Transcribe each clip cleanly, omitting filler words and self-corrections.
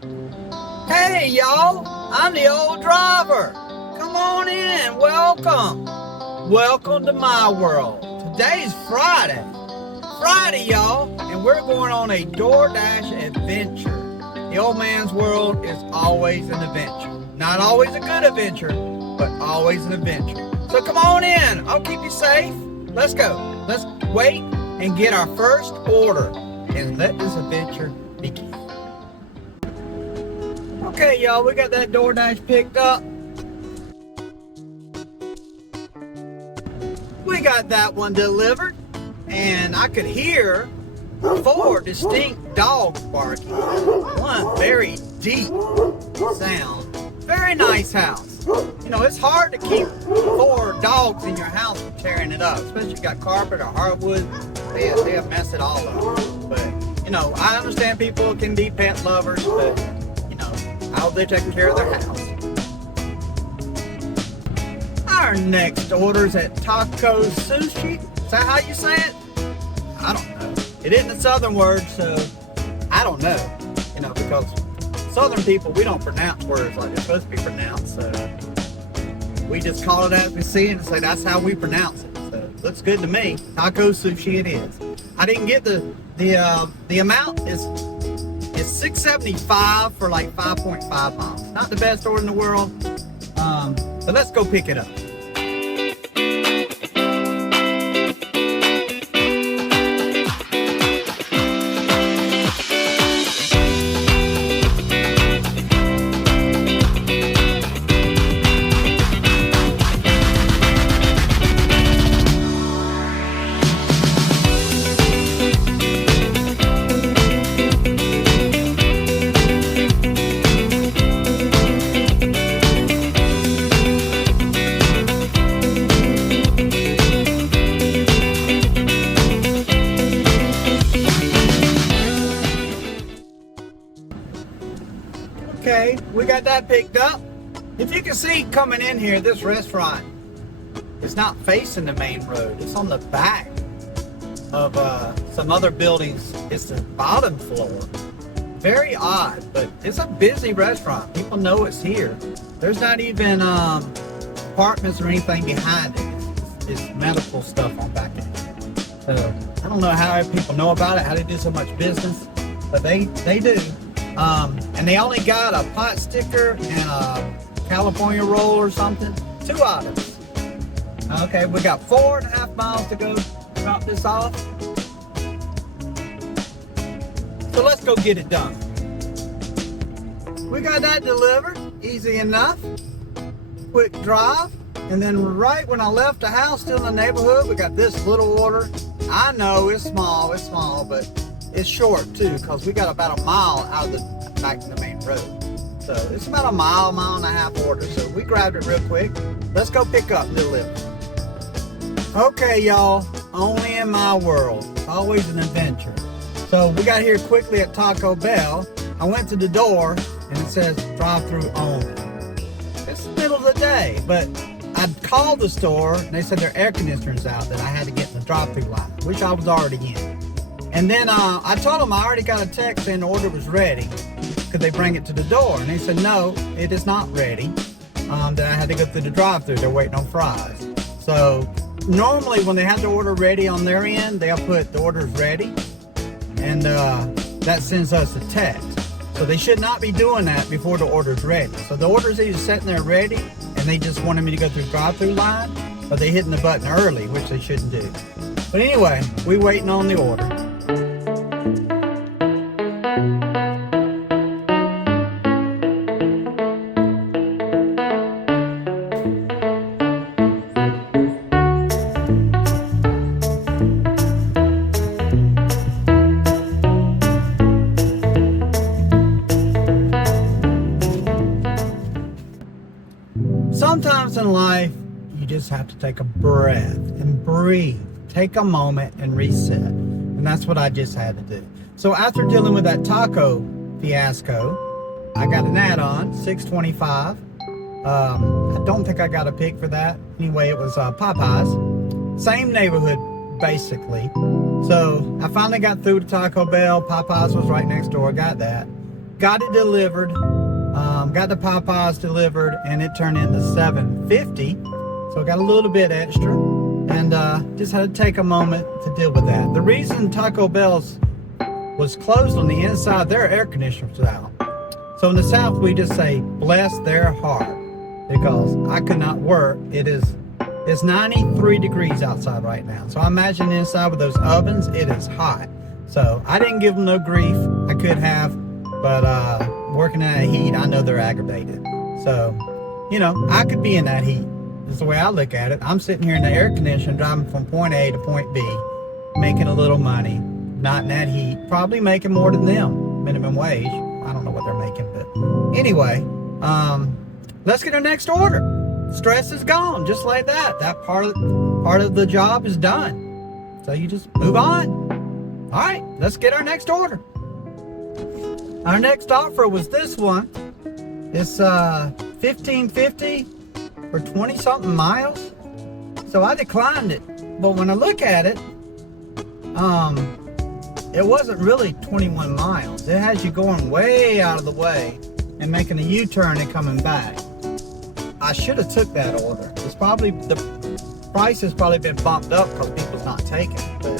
Hey y'all, I'm the old driver. Come on in, welcome. Welcome to my world. Today's Friday. Friday, y'all, and we're going on a DoorDash adventure. The old man's world is always an adventure. Not always a good adventure, but always an adventure. So come on in, I'll keep you safe. Let's go. Let's wait and get our first order and let this adventure begin. Okay, y'all, we got that DoorDash picked up. We got that one delivered, and I could hear 4 distinct dogs barking. One very deep sound. Very nice house. You know, it's hard to keep 4 dogs in your house from tearing it up, especially if you got carpet or hardwood. They'll mess it all up. But, you know, I understand people can be pet lovers, but I hope they're taking care of their house. Our next order's at Taco Sushi. Is that how you say it? I don't know. It isn't a southern word, so I don't know. You know, because southern people, we don't pronounce words like they're supposed to be pronounced. So we just call it as we see it and say that's how we pronounce it. So it looks good to me. Taco Sushi it is. I didn't get the amount is $6.75 for like 5.5 miles. Not the best order in the world, but let's go pick it up. Okay, we got that picked up. If you can see coming in here, this restaurant is not facing the main road. It's on the back of some other buildings. It's the bottom floor. Very odd, but it's a busy restaurant. People know it's here. There's not even apartments or anything behind it. It's medical stuff on back end. So I don't know how people know about it, how they do so much business, but they do. And they only got a pot sticker and a California roll or something. 2 items. Okay, we got 4.5 miles to go to drop this off. So let's go get it done. We got that delivered. Easy enough. Quick drive. And then right when I left the house, still in the neighborhood, we got this little order. I know it's small, but it's short too, because we got about a mile out of the back to the main road. So it's about a mile and a half order. So we grabbed it real quick. Let's go pick up and deliver. Okay, y'all, only in my world. It's always an adventure. So we got here quickly at Taco Bell. I went to the door and it says drive-through only. It's the middle of the day, but I called the store and they said their air conditioner's out, that I had to get in the drive-through line, which I was already in. And then I told them I already got a text saying the order was ready. Could they bring it to the door? And they said, no, it is not ready. That I had to go through the drive-thru. They're waiting on fries. So normally when they have the order ready on their end, they'll put the order's ready. And that sends us a text. So they should not be doing that before the order's ready. So the order's either sitting there ready and they just wanted me to go through the drive-thru line, or they hitting the button early, which they shouldn't do. But anyway, we waiting on the order. Sometimes in life, you just have to take a breath and breathe. Take a moment and reset. And that's what I just had to do. So after dealing with that taco fiasco, I got an add-on, $6.25. I don't think I got a pick for that. Anyway, it was Popeyes. Same neighborhood, basically. So I finally got through to Taco Bell. Popeyes was right next door. Got that. got it delivered, got the Popeyes delivered, and it turned into $7.50. So I got a little bit extra, and just had to take a moment to deal with that. The reason Taco Bell's was closed on the inside, their air conditioner was out. So in the South, we just say, bless their heart, because I could not work. It's 93 degrees outside right now. So I imagine inside with those ovens, it is hot. So I didn't give them no grief. I could have, but working in that heat, I know they're aggravated. So, you know, I could be in that heat. That's the way I look at it. I'm sitting here in the air conditioner, driving from point A to point B, making a little money, not in that heat, probably making more than them, minimum wage. I don't know what they're making, but anyway, let's get our next order. Stress is gone, just like that. That part of the job is done. So you just move on. All right, let's get our next order. Our next offer was this one. It's $15.50 for 20-something miles. So I declined it. But when I look at it, it wasn't really 21 miles. It has you going way out of the way and making a U-turn and coming back. I should have took that order. It's probably, the price has probably been bumped up because people's not taking it, but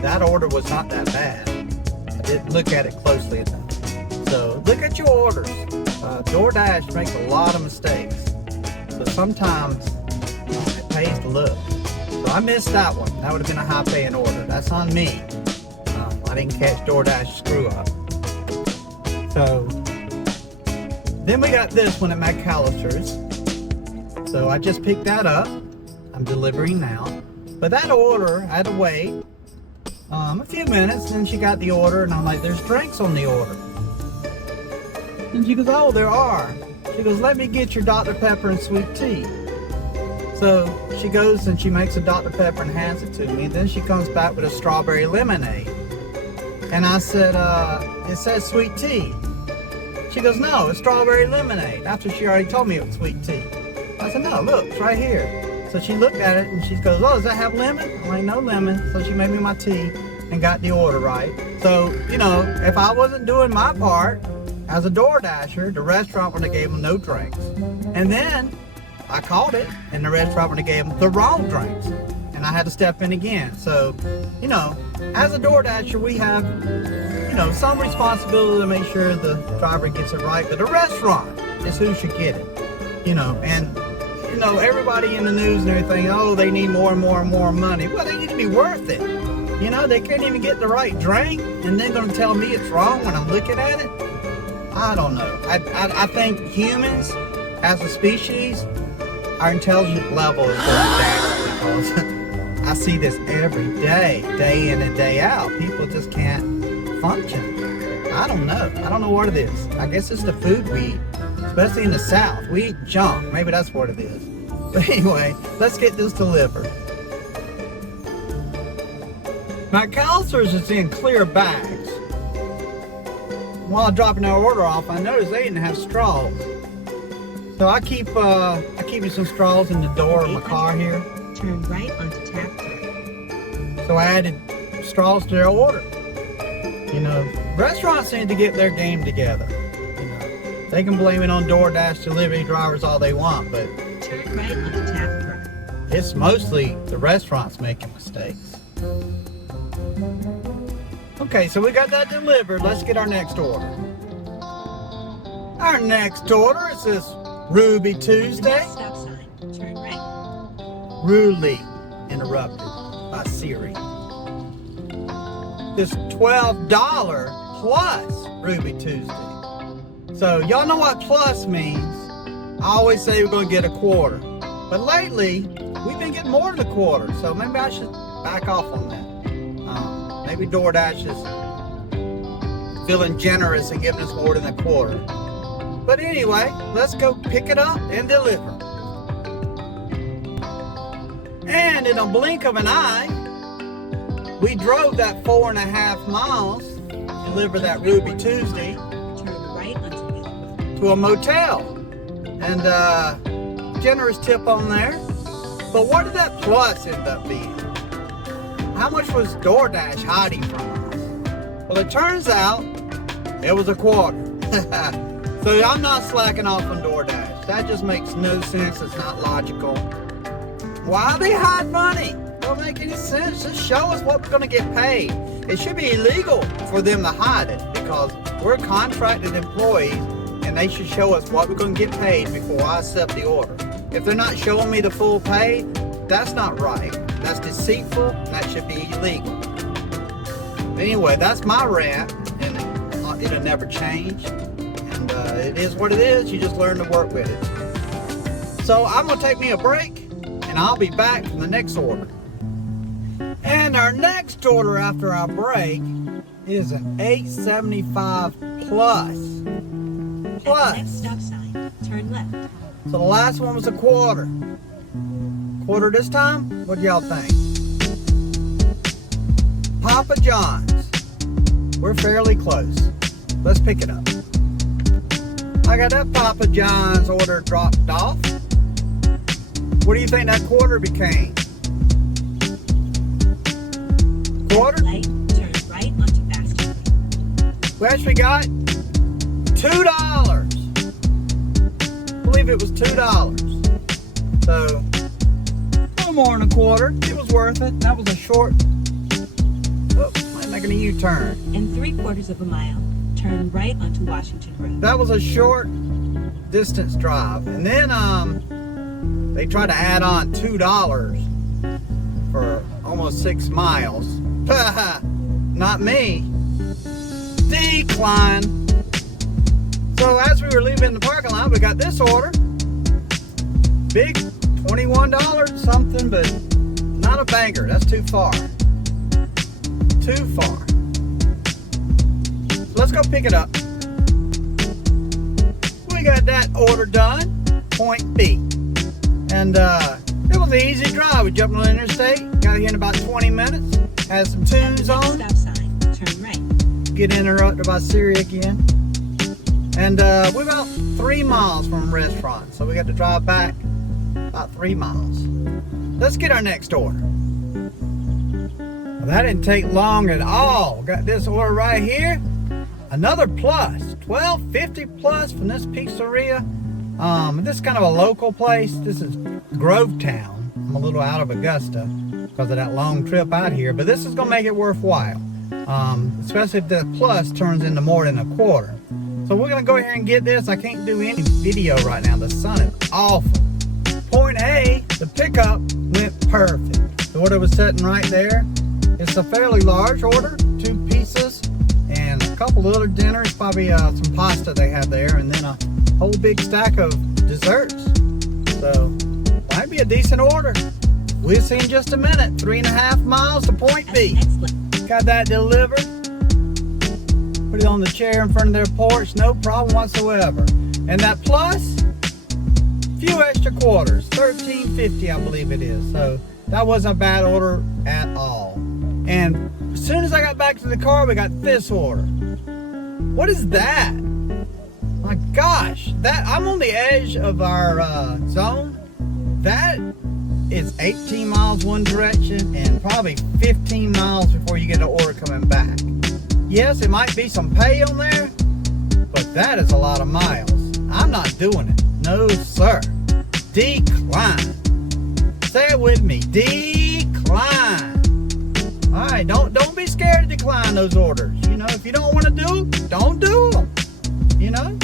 that order was not that bad. I didn't look at it closely enough. So look at your orders. DoorDash makes a lot of mistakes. So sometimes it pays to look. So I missed that one. That would have been a high paying order. That's on me. I didn't catch DoorDash screw up. So then we got this one at McAllister's. So I just picked that up. I'm delivering now. But that order, I had to wait a few minutes, and she got the order, and I'm like, there's drinks on the order. And she goes, oh, there are. She goes, let me get your Dr. Pepper and sweet tea. So she goes and she makes a Dr. Pepper and hands it to me. Then she comes back with a strawberry lemonade. And I said, it says sweet tea. She goes, no, it's strawberry lemonade. After she already told me it was sweet tea. I said, no, look, it's right here. So she looked at it and she goes, oh, does that have lemon? I'm like, no lemon. So she made me my tea and got the order right. So, you know, if I wasn't doing my part as a DoorDasher, the restaurant would have gave them no drinks. And then I called it, and the restaurant would have gave them the wrong drinks. And I had to step in again. So, you know, as a DoorDasher, we have, you know, some responsibility to make sure the driver gets it right. But the restaurant is who should get it. You know, and you know, everybody in the news and everything, oh, they need more and more and more money. Well, they need to be worth it. You know, they can't even get the right drink, and they're going to tell me it's wrong when I'm looking at it. I don't know. I think humans, as a species, our intelligence level is going down, because I see this every day, day in and day out. People just can't function. I don't know. I don't know what it is. I guess it's the food we eat. Especially in the South, we eat junk. Maybe that's what it is. But anyway, let's get this delivered. McAllister's is in clear bags. While dropping our order off, I noticed they didn't have straws. So I keep me some straws in the door of my car here. Turn right onto Tap 3. So I added straws to their order. You know, restaurants need to get their game together. They can blame it on DoorDash delivery drivers all they want, but turn right onto Tap 3. It's mostly the restaurants making mistakes. Okay, so we got that delivered. Let's get our next order. Our next order is this Ruby Tuesday. Stop sign. Turn right. Rudely interrupted by Siri. This $12 plus Ruby Tuesday. So y'all know what plus means. I always say we're going to get a quarter. But lately, we've been getting more than a quarter. So maybe I should back off on that. Maybe DoorDash is feeling generous and giving us more than a quarter. But anyway, let's go pick it up and deliver. And in a blink of an eye, we drove that 4.5 miles to deliver that Ruby Tuesday to a motel, and generous tip on there. But what did that plus end up being? How much was DoorDash hiding from us? Well, it turns out it was a quarter. So I'm not slacking off on DoorDash. That just makes no sense. It's not logical. Why they hide money? Don't make any sense. Just show us what we're going to get paid. It should be illegal for them to hide it because we're contracted employees and they should show us what we're going to get paid before I accept the order. If they're not showing me the full pay, that's not right. That's deceitful and that should be illegal. Anyway, that's my rant, and it'll never change. And it is what it is. You just learn to work with it. So I'm going to take me a break, and I'll be back for the next order. And our next order after our break is an 875 plus. At the next stop sign, turn left. So the last one was a quarter. Quarter this time? What do y'all think? Papa John's. We're fairly close. Let's pick it up. I got that Papa John's order dropped off. What do you think that quarter became? Quarter? Light, turn right onto Bastion. We actually got $2. I believe it was $2. So, a little more than a quarter. It was worth it. That was a short. Oh, I'm making a U-turn. In 3/4 of a mile, turn right onto Washington Road. That was a short distance drive. And then they tried to add on $2 for almost 6 miles. Not me. Decline. So as we were leaving the parking lot, we got this order. Big $21 something, but not a banger. That's too far. Too far. So let's go pick it up. We got that order done. Point B. And it was an easy drive. We jumped on the interstate. Got here in about 20 minutes. Had some tunes At the on. next stop sign, turn right. Get interrupted by Siri again. And we're about 3 miles from a restaurant. So we got to drive back about 3 miles. Let's get our next order. Well, that didn't take long at all. Got this order right here. Another plus. $12.50 plus from this pizzeria. This is kind of a local place. This is Grovetown. I'm a little out of Augusta because of that long trip out here. But this is going to make it worthwhile. Especially if the plus turns into more than a quarter. So we're going to go ahead and get this. I can't do any video right now. The sun is awful. Point A, the pickup went perfect. The order was sitting right there. It's a fairly large order. 2 pizzas and a couple little dinners. Probably some pasta they have there. And then a whole big stack of desserts. So, might be a decent order. We'll see in just a minute. 3.5 miles to Point B. Got that delivered. Put it on the chair in front of their porch, no problem whatsoever. And that plus, few extra quarters, $13.50 I believe it is. So that wasn't a bad order at all. And as soon as I got back to the car, we got this order. What is that? My gosh, that I'm on the edge of our zone. That is 18 miles one direction and probably 15 miles before you get an order coming back. Yes, it might be some pay on there, but that is a lot of miles. I'm not doing it. No, sir. Decline. Say it with me. Decline. All right, don't be scared to decline those orders. You know, if you don't want to do them, don't do them. You know,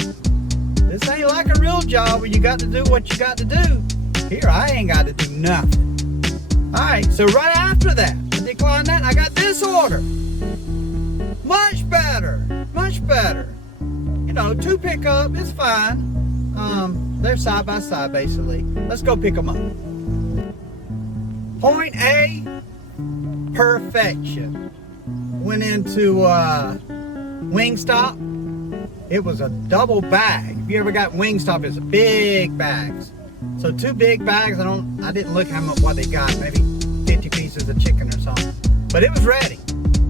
this ain't like a real job where you got to do what you got to do. Here, I ain't got to do nothing. All right, so right after that, I declined that, and I got this order. Much better, much better. You know, 2 pickup, it's fine. They're side by side, basically. Let's go pick them up. Point A, perfection. Went into Wingstop. It was a double bag. If you ever got Wingstop, it's big bags. So 2 big bags. I didn't look how much what they got. Maybe 50 pieces of chicken or something. But it was ready.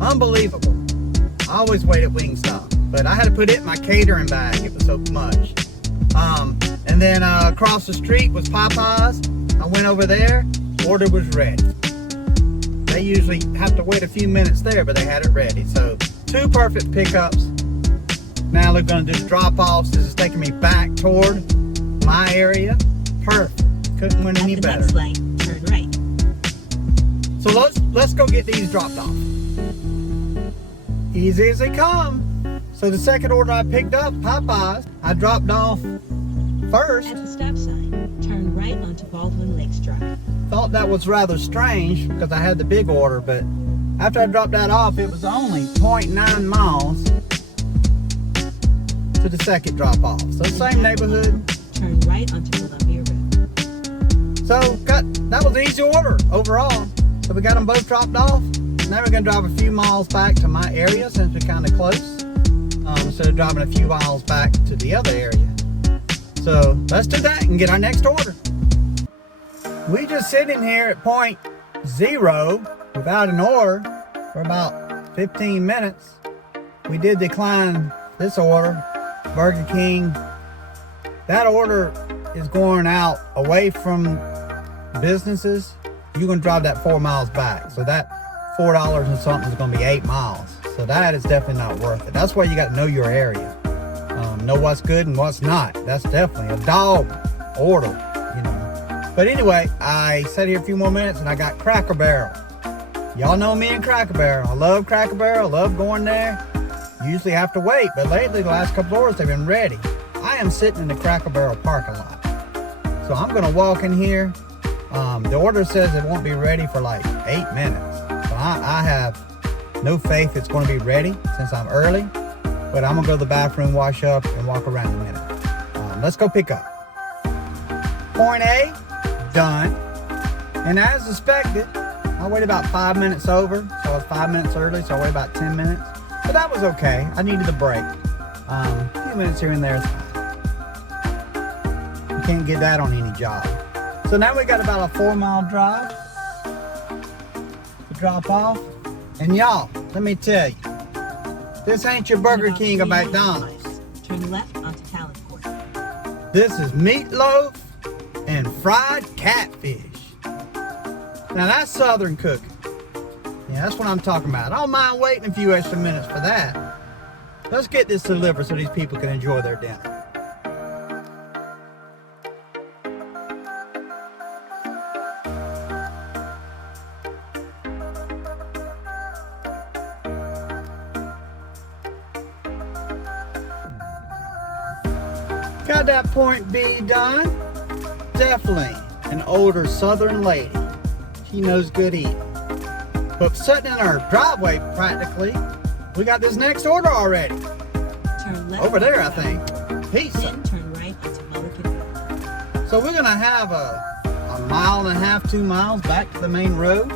Unbelievable. I always wait at Wingstop, but I had to put it in my catering bag. It was so much. And then across the street was Popeyes. I went over there. Order was ready. They usually have to wait a few minutes there, but they had it ready. So 2 perfect pickups. Now they're gonna do drop-offs. This is taking me back toward my area. Perfect. Couldn't win any At the better. next light, turn right. So let's go get these dropped off. Easy as they come. So the second order I picked up, Popeyes, I dropped off first. At the stop sign, turn right onto Baldwin Lakes Drive. Thought that was rather strange because I had the big order, but after I dropped that off, it was only 0.9 miles to the second drop off. So same neighborhood. Turn right onto Columbia Road. So that was an easy order overall. So we got them both dropped off. Now we're gonna drive a few miles back to my area since we're kind of close. Instead of driving a few miles back to the other area. So let's do that and get our next order. We just sitting here at point 0 without an order for about 15 minutes. We did decline this order, Burger King. That order is going out away from businesses. You're gonna drive that 4 miles back. So that $4 and something is gonna be 8 miles. So that is definitely not worth it. That's why you got to know your area. Know what's good and what's not. That's definitely a dog order, you know. But anyway, I sat here a few more minutes and I got Cracker Barrel. Y'all know me and Cracker Barrel. I love Cracker Barrel. I love going there. Usually have to wait, but lately the last couple hours they've been ready. I am sitting in the Cracker Barrel parking lot. So I'm gonna walk in here. The order says it won't be ready for like 8 minutes. So I have no faith it's going to be ready since I'm early, but I'm gonna go to the bathroom, wash up, and walk around in a minute. Let's go pick up. Point A, done. And as expected, I waited about 5 minutes over, so I was 5 minutes early, so I waited about 10 minutes. But that was okay. I needed a break. A few minutes here and there is fine. You can't get that on any job. So now we got about a 4-mile drive to drop off. And y'all, let me tell you, this ain't your Burger King or McDonald's. Turn left onto Talent Court. This is meatloaf and fried catfish. Now that's Southern cooking. Yeah, that's what I'm talking about. I don't mind waiting a few extra minutes for that. Let's get this delivered so these people can enjoy their dinner. Got that point B done. Definitely an older Southern lady. She knows good eating. But sitting in our driveway practically, we got this next order already. Turn left Over there, I onto think. Road. Pizza. Then turn right onto Mulligan Road. So we're gonna have a mile and a half, 2 miles back to the main road.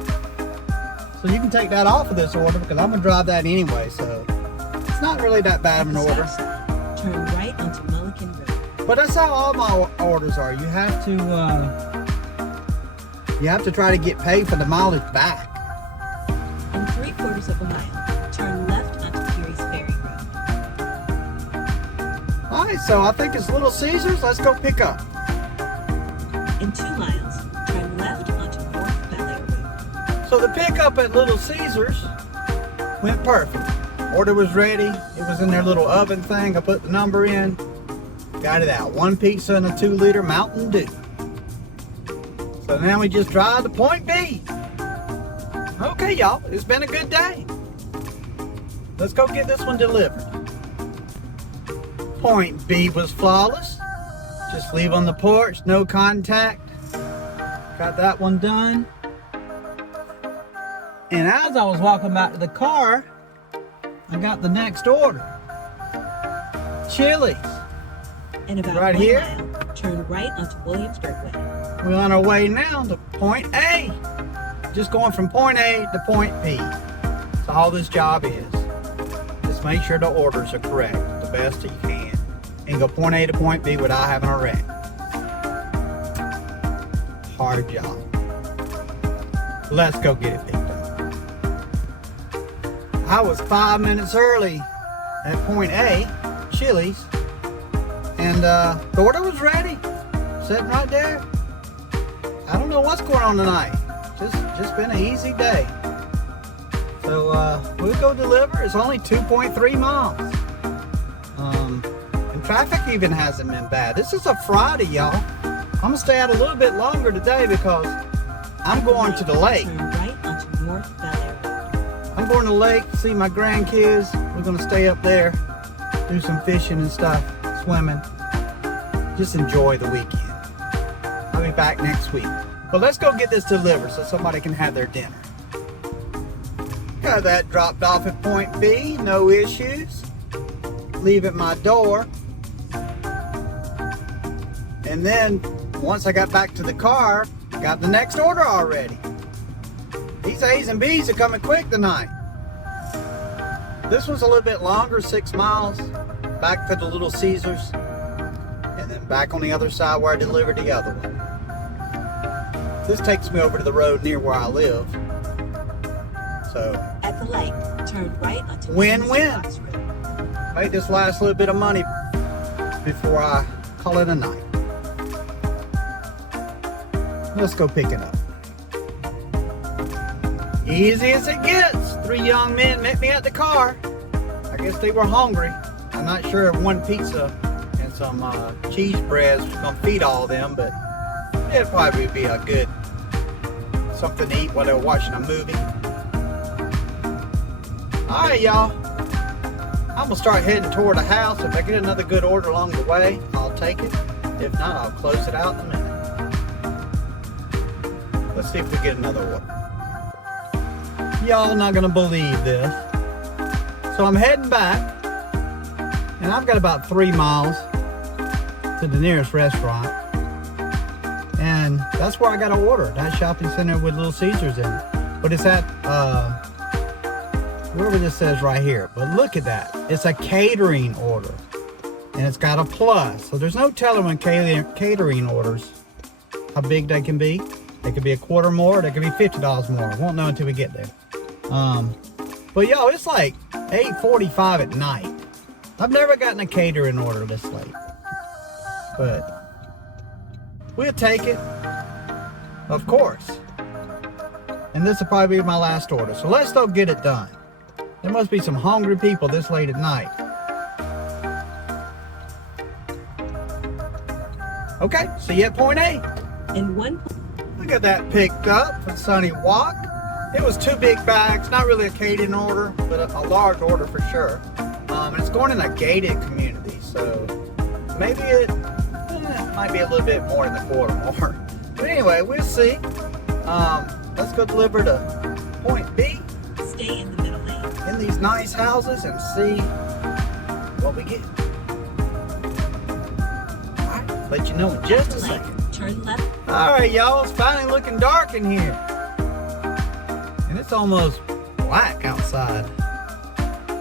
So you can take that off of this order because I'm gonna drive that anyway. So it's not really that bad of an At the order. stop sign, turn right onto Mulligan Road. But that's how all my orders are. You have to try to get paid for the mileage back. In 3/4 of a mile, turn left onto Peary's Ferry Road. All right, so I think it's Little Caesars. Let's go pick up. In 2 miles, turn left onto North Bel Air Road. So the pickup at Little Caesars went perfect. Order was ready. It was in their little oven thing. I put the number in. Got it out. 1 pizza and a 2-liter Mountain Dew. So now we just drive to point B. Okay, y'all. It's been a good day. Let's go get this one delivered. Point B was flawless. Just leave on the porch, no contact. Got that one done. And as I was walking back to the car, I got the next order. Chili's. In about Right 1 here? mile, turn right onto Williams Dirtway. We're on our way now to point A. Just going from point A to point B. That's all this job is. Just make sure the orders are correct the best that you can. And go point A to point B without having a wreck. Hard job. Let's go get it picked up. I was 5 minutes early at point A, Chili's. And the order was ready, sitting right there. I don't know what's going on tonight. Just been an easy day. So we'll go deliver. It's only 2.3 miles. Traffic even hasn't been bad. This is a Friday, y'all. I'm gonna stay out a little bit longer today because I'm going to the lake. Turn right onto North Bel Air Road. I'm going to the lake, see my grandkids. We're gonna stay up there, do some fishing and stuff, swimming. Just enjoy the weekend. I'll be back next week. But let's go get this delivered so somebody can have their dinner. Got that dropped off at point B, no issues. Leave at my door. And then once I got back to the car, got the next order already. These A's and B's are coming quick tonight. This was a little bit longer, 6 miles, back to the Little Caesars, and then back on the other side where I delivered the other one. This takes me over to the road near where I live. So, At the lake, turn right onto Win-win. Fox Road. make this last little bit of money before I call it a night. Let's go pick it up. Easy as it gets. 3 young men met me at the car. I guess they were hungry. I'm not sure if one pizza and some cheese breads was gonna feed all of them, but it'd probably be a good something to eat while they were watching a movie. All right, y'all. I'm gonna start heading toward the house. If I get another good order along the way, I'll take it. If not, I'll close it out in a minute. Let's see if we get another order. Y'all not gonna believe this. So I'm heading back, and I've got about 3 miles to the nearest restaurant. And that's where I got to order. That shopping center with Little Caesars in it. But it's at, wherever this says right here. But look at that. It's a catering order. And it's got a plus. So there's no telling when catering orders how big they can be. They could be a quarter more. They could be $50 more. Won't know until we get there. But yo, it's like 8:45 at night. I've never gotten a catering order this late. But we'll take it. Of course. And this will probably be my last order. So let's go get it done. There must be some hungry people this late at night. Okay, see you at point A. In one I got that picked up from Sunny Walk. It was 2 big bags, not really a catering order, but a large order for sure. And it's going in a gated community, so maybe it might be a little bit more than a quarter more. But anyway, we'll see. Let's go deliver to point B stay in the middle lane. in these nice houses and see what we get. All right, let you know in just a second. Turn left. All right, y'all, it's finally looking dark in here. And it's almost black outside.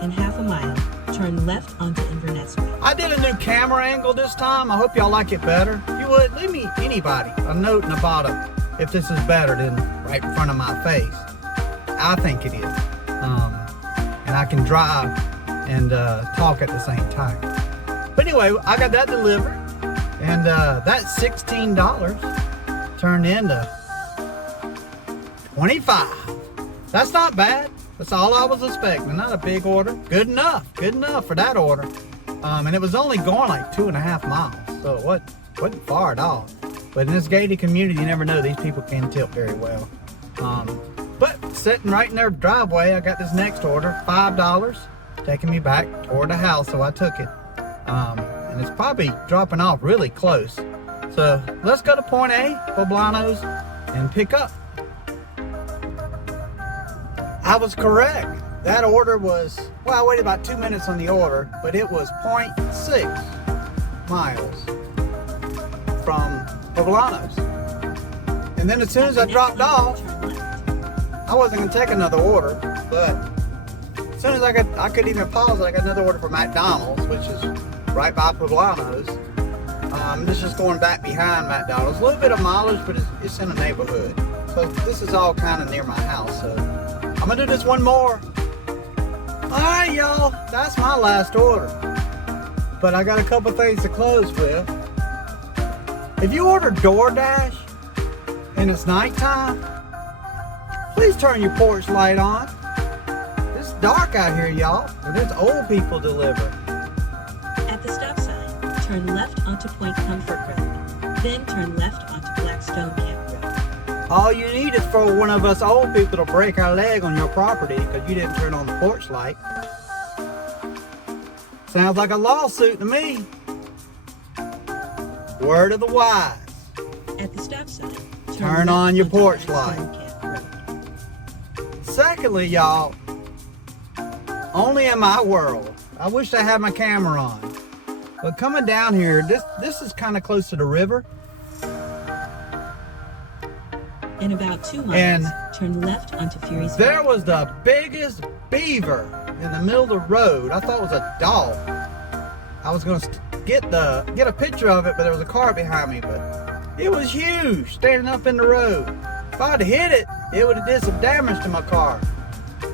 In half a mile, turn left onto Inverness Way. I did a new camera angle this time. I hope y'all like it better. If you would, leave me, anybody, a note in the bottom if this is better than right in front of my face. I think it is. And I can drive and talk at the same time. But anyway, I got that delivered. And that $16 turned into $25. That's not bad. That's all I was expecting. Not a big order. Good enough for that order. And it was only going like 2.5 miles. So it wasn't far at all. But in this gated community, you never know. These people can tilt very well. But sitting right in their driveway, I got this next order, $5, taking me back toward the house. So I took it. And it's probably dropping off really close. So let's go to point A, Poblanos, and pick up. I was correct. That order was, well, I waited about 2 minutes on the order, but it was 0.6 miles from Poblanos. And then as soon as I dropped off, I wasn't gonna take another order, but as soon as I could even pause it, I got another order for McDonald's, which is right by Poblanos. This is going back behind McDonald's. A little bit of mileage, but it's in a neighborhood. So this is all kind of near my house. So I'm gonna do this one more. All right, y'all, that's my last order. But I got a couple things to close with. If you order DoorDash and it's nighttime, please turn your porch light on. It's dark out here, y'all. And there's old people deliver. At the stop sign, turn left onto Point Comfort Road. Then turn left onto Blackstone Camp Road. All you need is for one of us old people to break our leg on your property because you didn't turn on the porch light. Sounds like a lawsuit to me. Word of the wise. At the stop sign, Turn left on your onto porch Blackstone light. Camp Road. Secondly, y'all, only in my world, I wish I had my camera on. But coming down here, this is kind of close to the river. In about 2 miles, And turn left onto Fury's There Valley. was the biggest beaver in the middle of the road. I thought it was a dog. I was gonna get a picture of it, but there was a car behind me. But it was huge, standing up in the road. If I'd hit it, it would have did some damage to my car.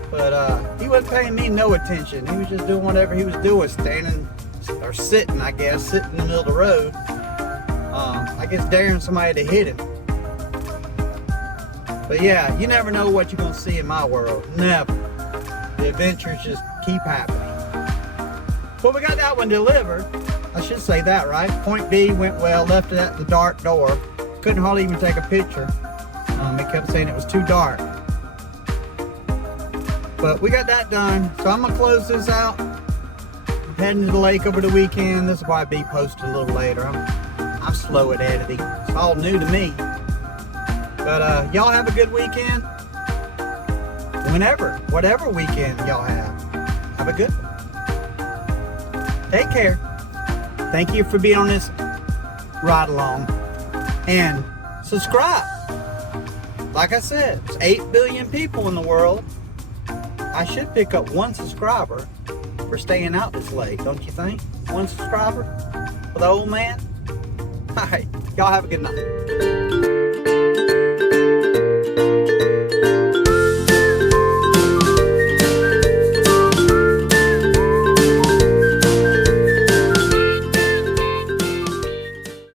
But he wasn't paying me no attention. He was just doing whatever he was doing, standing or sitting, I guess, sitting in the middle of the road. I guess daring somebody to hit him. But yeah, you never know what you're gonna see in my world. Never. The adventures just keep happening. Well, we got that one delivered. I should say that, right? Point B went well, left it at the dark door. Couldn't hardly even take a picture. It kept saying it was too dark. But we got that done. So I'm gonna close this out. I'm heading to the lake over the weekend. This will probably be posted a little later. I'm slow at editing. It's all new to me. But y'all have a good weekend. Whatever weekend y'all have a good one. Take care. Thank you for being on this ride along. And subscribe. Like I said, there's 8 billion people in the world. I should pick up 1 subscriber for staying out this late, don't you think? 1 subscriber for the old man? Alright, y'all have a good night.